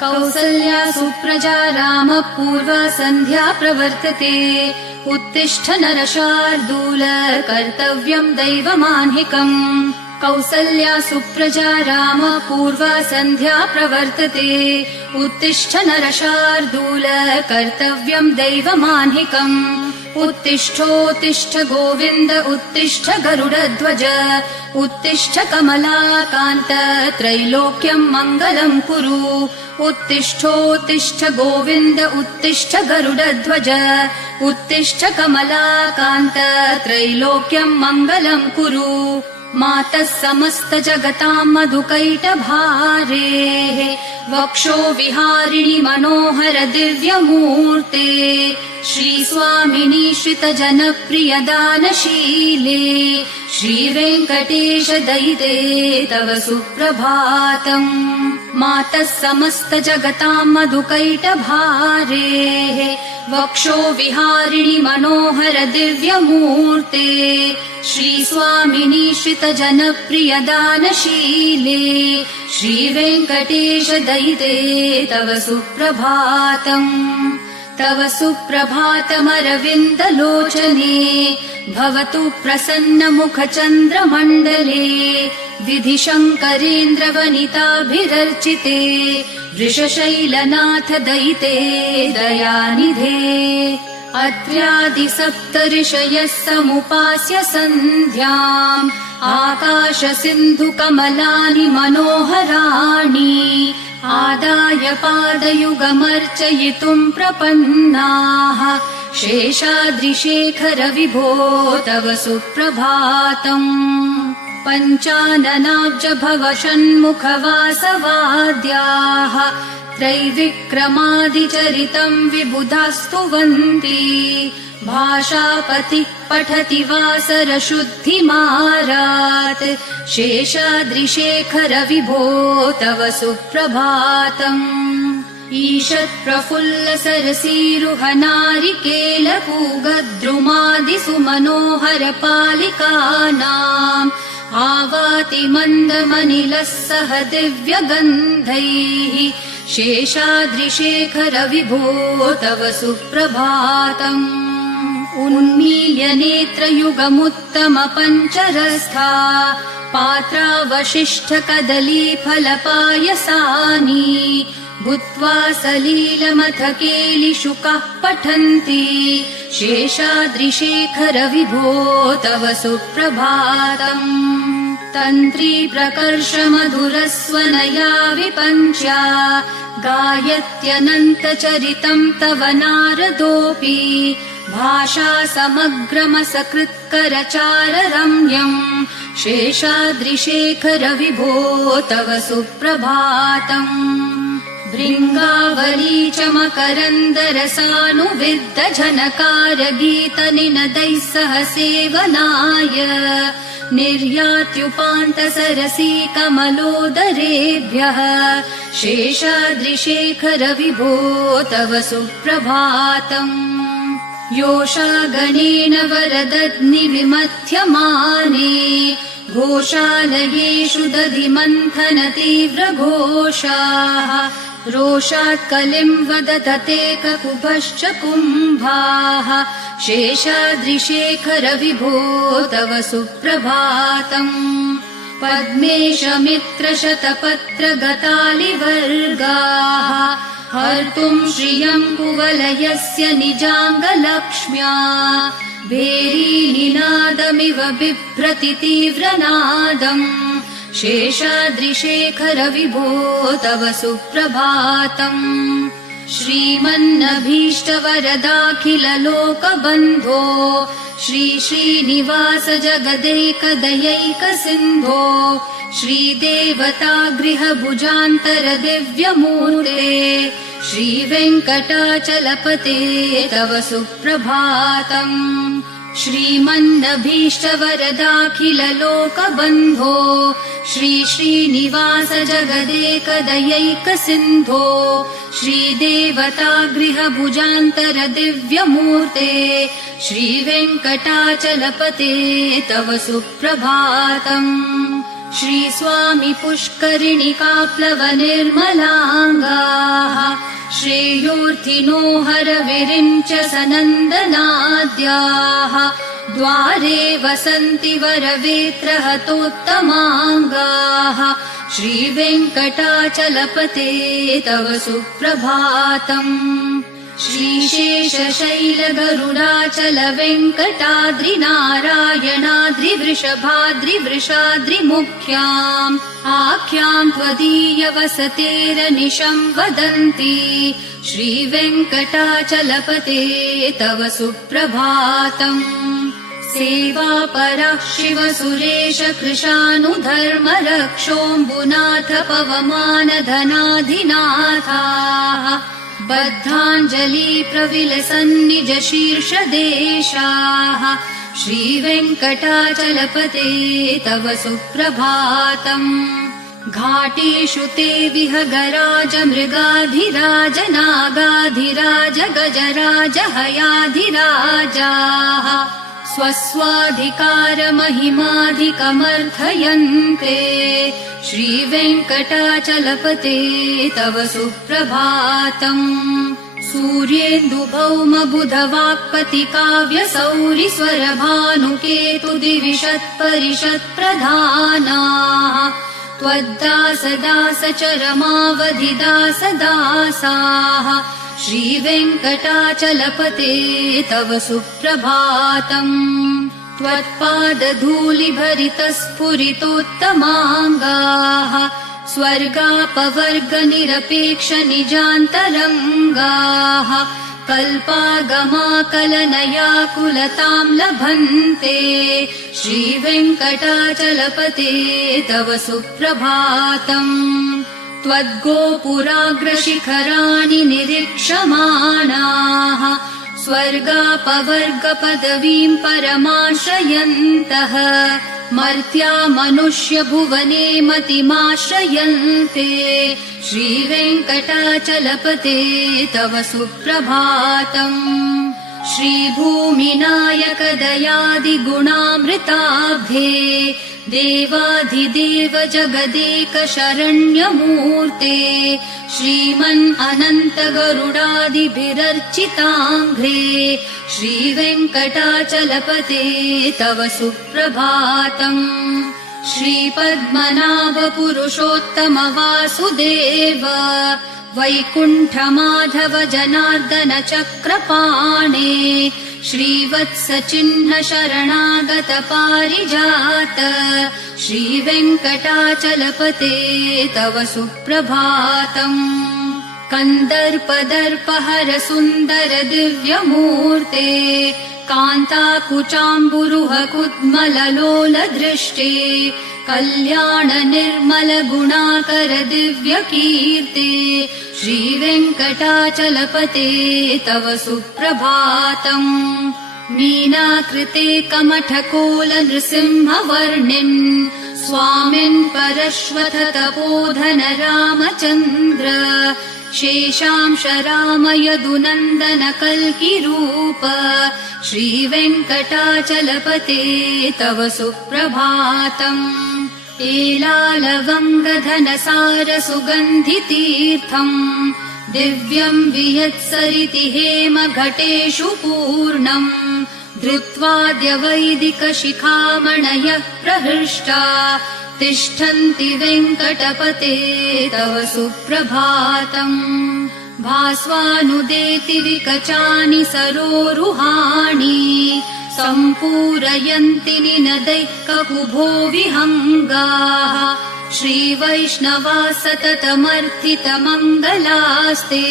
कौसल्या सुप्रजा रामः पूर्वा सन्ध्या प्रवर्तते उत्तिष्ठ नरशार्दूल कर्तव्यम् दैवमाह्निकम् कौसल्या सुप्रजा रामः पूर्वा सन्ध्या प्रवर्तते उत्तिष्ठ नरशार्दूल कर्तव्यम् दैवमाह्निकम् उत्तिष्ठोत्तिष्ठ गोविन्द उत्तिष्ठ गरुडध्वज उत्तिष्ठ कमलाकान्त त्रैलोक्यम् मङ्गलम् कुरु उत्तिष्ठोत्तिष्ठ गोविन्द उत्तिष्ठ गरुडध्वज उत्तिष्ठ कमलाकान्त त्रैलोक्यम् मङ्गलम् कुरु मातः समस्त जगताम् मधुकैटभारेः वक्षो विहारिणि मनोहर दिव्यमूर्ते श्रीस्वामिनि श्रित जनप्रिय दानशीले श्रीवेङ्कटेश दयिते तव सुप्रभातम् मातः समस्त जगताम् मधुकैटभारेः वक्षो विहारिणि मनोहर दिव्यमूर्ते श्रीस्वामिनि श्रित जनप्रिय दानशीले श्रीवेङ्कटेश दयिते तव सुप्रभातम् तव सुप्रभातमरविन्दलोचने भवतु प्रसन्न मुख चन्द्रमण्डले विधिशङ्करेन्द्रवनिताभिरर्चिते वृषशैलनाथ दयिते दयानिधे अत्र्यादिसप्त ऋषयः समुपास्य सन्ध्याम् आकाश सिन्धु कमलानि मनोहराणि आदाय पादयुगमर्चयितुम् प्रपन्नाः शेषाद्रिशेखर विभो तव सुप्रभातम् पञ्चाननाब्ज भव षण्मुख वासवाद्याः त्रैविक्रमादिचरितम् विबुधास्तुवन्ति भाषापतिः पठति वासर शुद्धिमारात् शेषाद्रिशेखर विभो तव सुप्रभातम् ईषत् प्रफुल्ल सरसीरुह नारिकेलपूगद्रुमादिसुमनोहर पालिकानाम् आवाति मन्दमनिलः सह दिव्यगन्धैः शेषाद्रिशेखर विभो तव सुप्रभातम् उन्मील्य नेत्रयुगमुत्तम पञ्चरस्था पात्रावशिष्ठ कदलीफलपायसानि भूत्वा सलीलमथ केलिशुकाः पठन्ति शेषाद्रिशेखर विभो तव सुप्रभातम् तन्त्री प्रकर्ष मधुरस्वनया विपञ्च्या गायत्यनन्तचरितम् तव नारदोऽपि भाषा समग्रमसकृत्करचार रम्यम् शेषाद्रिशेखर विभो तव सुप्रभातम् भृङ्गावली च मकरन्दरसानुविद्ध झनकार गीतनिनदैः सह सेवनाय निर्यात्युपान्त सरसी कमलोदरेभ्यः शेषाद्रिशेखर विभो तव सुप्रभातम् योषागणेन वरदग्नि विमथ्यमाने घोषालयेषु दधिमन्थन तीव्र घोषाः रोषात् कलिम् वदधते ककुभश्च कुम्भाः शेषाद्रिशेखर विभो तव सुप्रभातम् पद्मेश मित्र शतपत्र गतालिवर्गाः हर्तुम् श्रियम् कुवलयस्य निजाङ्गलक्ष्म्या भेरीनिनादमिव बिभ्रति तीव्रनादम् शेषाद्रिशेखर विभो तव सुप्रभातम् श्रीमन्नभीष्टवरदाखिल लोकबन्धो श्री श्रीनिवास जगदैकदयैक सिन्धो श्रीदेवतागृह भुजान्तर दिव्यमूर्ते श्रीवेङ्कटाचलपते तव सुप्रभातम् श्रीमन्नभीष्टवरदाखिल लोकबन्धो श्री श्रीनिवास जगदेकदयैक सिन्धो श्रीदेवतागृह भुजान्तर दिव्यमूर्ते श्रीवेङ्कटाचलपते तव सुप्रभातम् श्रीस्वामी पुष्करिणिकाप्लवनिर्मलाङ्गाः श्रेयोर्थिनो हरविरिञ्च सनन्दनाद्याः द्वारे वसन्ति वरवेत्रहतोत्तमाङ्गाः श्रीवेङ्कटाचलपते तव सुप्रभातम् श्रीशेषशैलगरुडाचल वेङ्कटाद्रिनारायणाद्रिवृषभाद्रिवृषाद्रिमुख्याम् आख्याम् त्वदीयवसतेरनिशम् वदन्ति श्रीवेङ्कटाचलपते तव सुप्रभातम् सेवापरः शिव सुरेश कृशानुधर्म रक्षोऽम्बुनाथ पवमानधनाधिनाथाः बद्धाञ्जलि प्रविलसन्निज शीर्षदेशाः श्रीवेङ्कटाचलपते तव सुप्रभातम् घाटेषु ते विहगराज मृगाधिराज नागाधिराज गजराज हयाधिराजाः स्वस्वाधिकारमहिमाधिकमर्थयन्ते श्रीवेङ्कटाचलपते तव सुप्रभातम् सूर्येन्दुभौमबुधवाक्पतिकाव्यसौरिस्वरभानुकेतुदिविशत्परिषत्प्रधानाः त्वद्दासदासचरमावधिदासदासाः श्रीवेङ्कटाचलपते तव सुप्रभातम् त्वत्पादधूलिभरितस्फुरितोत्तमाङ्गाः स्वर्गापवर्गनिरपेक्षनिजान्तरङ्गाः कल्पागमाकलनयाकुलताम् लभन्ते श्रीवेङ्कटाचलपते तव सुप्रभातम् त्वद्गोपुराग्रशिखराणि निरीक्षमाणाः स्वर्गापवर्गपदवीम् परमाश्रयन्तः मर्त्या मनुष्यभुवने मतिमाश्रयन्ते श्रीवेङ्कटाचलपते तव सुप्रभातम् श्रीभूमिनायक दयादिगुणामृताब्धे देवाधिदेव जगदेक शरण्यमूर्ते श्रीमन् अनन्त गरुडादिभिरर्चिताङ्घ्रे श्रीवेङ्कटाचलपते तव सुप्रभातम् श्रीपद्मनाभ पुरुषोत्तम वासुदेव वैकुण्ठमाधव जनार्दन चक्रपाणे श्रीवत्सचिह्न शरणागत पारिजात श्रीवेङ्कटाचलपते तव सुप्रभातम् कन्दर्पदर्पहर सुन्दर दिव्यमूर्ते कान्ताकुचाम्बुरुह कुद्मललोल दृष्टे कल्याण निर्मल गुणाकर दिव्यकीर्ते श्रीवेङ्कटाचलपते तव सुप्रभातम् मीनाकृते कमठकोल नृसिंहवर्णिन् स्वामिन् परश्वथ तपोधन रामचन्द्र शेषांश राम यदुनन्दन कल्किरूप श्रीवेङ्कटाचलपते तव सुप्रभातम् एलालवङ्गधनसार सुगन्धितीर्थम् दिव्यम् वियत्सरिति हेम घटेषु पूर्णम् धृत्वाद्य वैदिक शिखामणयः प्रहृष्टा तिष्ठन्ति वेङ्कटपते तव सुप्रभातम् भास्वानुदेति विकचानि सरोरुहाणि सम्पूरयन्ति निनदैः ककुभो विहङ्गाः श्रीवैष्णवा सततमर्थितमङ्गलास्ते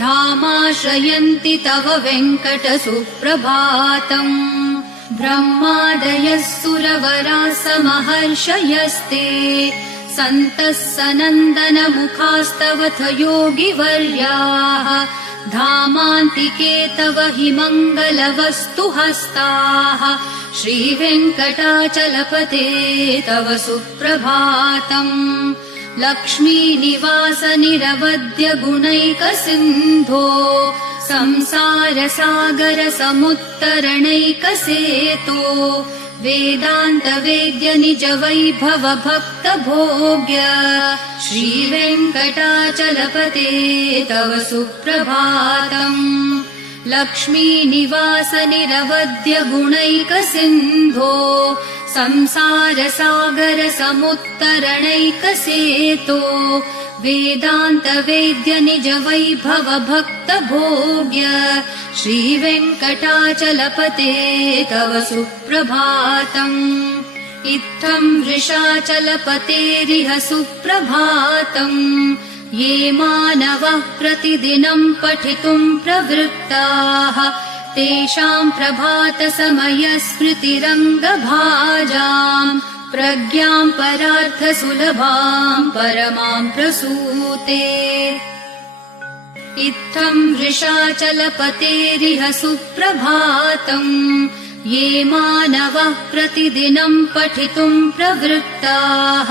धामाश्रयन्ति तव वेङ्कट सुप्रभातम् ब्रह्मादयः सुरवराः समहर्षयस्ते सन्तः सनन्दन मुखास्तवथ योगिवर्याः धामान्तिके तव हि मङ्गलवस्तु हस्ताः श्रीवेङ्कटाचलपते तव सुप्रभातम् लक्ष्मीनिवास निरवद्य गुणैकसिन्धो संसार सागर समुत्तरणैकसेतो वेदान्तवेद्य निज वैभव भक्त भोग्य श्रीवेङ्कटाचलपते तव सुप्रभातम् लक्ष्मीनिवास निरवध्य गुणैकसिन्धो संसारसागर समुत्तरणैकसेतो वेदान्तवेद्य निज वैभव भक्त भोग्य श्रीवेङ्कटाचलपते तव सुप्रभातम् इत्थम् वृषाचलपतेरिह सुप्रभातम् ये मानवः प्रतिदिनम् पठितुम् प्रवृत्ताः तेषाम् प्रभातसमयस्मृतिरङ्गभाजाम् प्रज्ञाम् परार्थसुलभाम् परमाम् प्रसूते इत्थम् वृषाचलपतेरिह सुप्रभातम् ये मानवः प्रतिदिनम् पठितुम् प्रवृत्ताः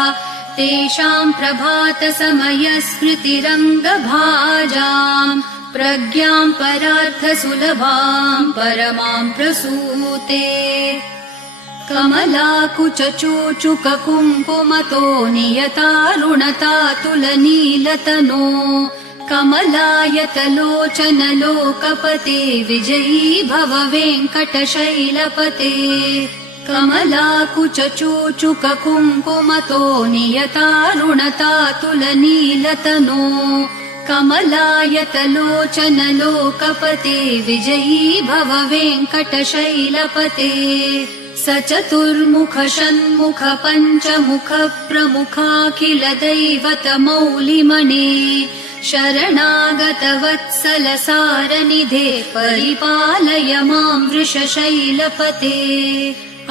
तेषाम् प्रभातसमयस्मृतिरङ्गभाजाम् प्रज्ञाम् परार्थसुलभाम् परमाम् प्रसूते कमलाकुचूचुककुङ्कुमतो नियतारुणतातुलनीलतनो कमलायतलोचनलोकपते विजयी भव वेङ्कटशैलपते कमलाकुचूचुककुङ्कुमतो नियतारुणतातुलनीलतनो कमलायतलोचनलोकपते विजयी भव वेङ्कटशैलपते स चतुर्मुख षण्मुख पञ्चमुख प्रमुखाखिल दैवतमौलिमणे शरणागत वत्सल सारनिधे परिपालय माम् वृषशैलपते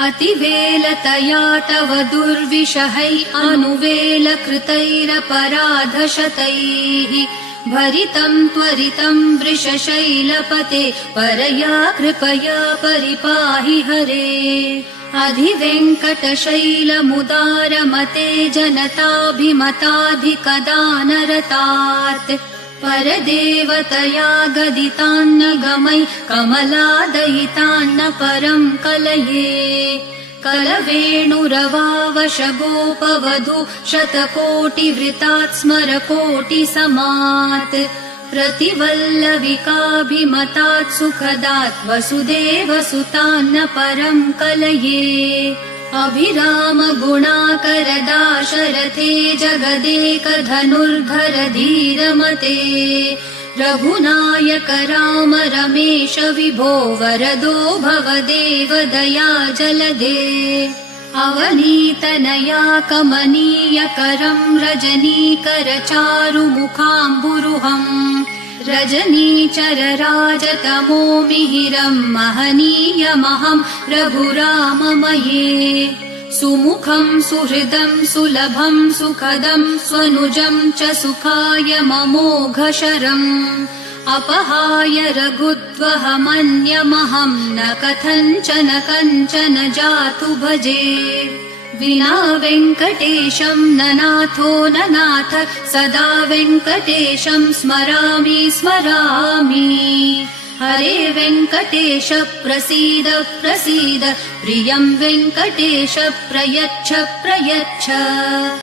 अतिवेलतया तव दुर्विषहै अनुवेलकृतैरपराधशतैः भरितम् त्वरितम् वृषशैलपते परया कृपया परिपाहि हरे अधिवेङ्कटशैलमुदारमते जनताभिमताधिकदानरतात् परदेवतया गदितान्नगमै कमलादयितान्न परम् कलये कलवेणुरवावश गोपवधू शतकोटिवृतात् स्मरकोटिसमात् प्रतिवल्लविकाभिमतात् सुखदात् वसुदेवसुतान्न परम् कलये अभिराम गुणाकर दाशरथे जगदेक धनुर्धर धीरमते रघुनायक राम रमेश विभो वरदो भवदेव दया जलदे अवनीतनया कमनीयकरम् रजनीकर चारुमुखाम्बुरुहम् रजनीचर राजतमो मिहिरम् महनीयमहम् रघुराममये सुमुखम् सुहृदम् सुलभम् सुखदम् स्वनुजम् च सुखाय ममोघशरम् अपहाय रघुत्वहमन्यमहम् न कथञ्चन कञ्चन जातु भजे विना वेङ्कटेशम् न नाथो न नाथ सदा वेङ्कटेशम् स्मरामि स्मरामि हरे वेङ्कटेश प्रसीद प्रसीद प्रियम् वेङ्कटेश प्रयच्छ प्रयच्छ।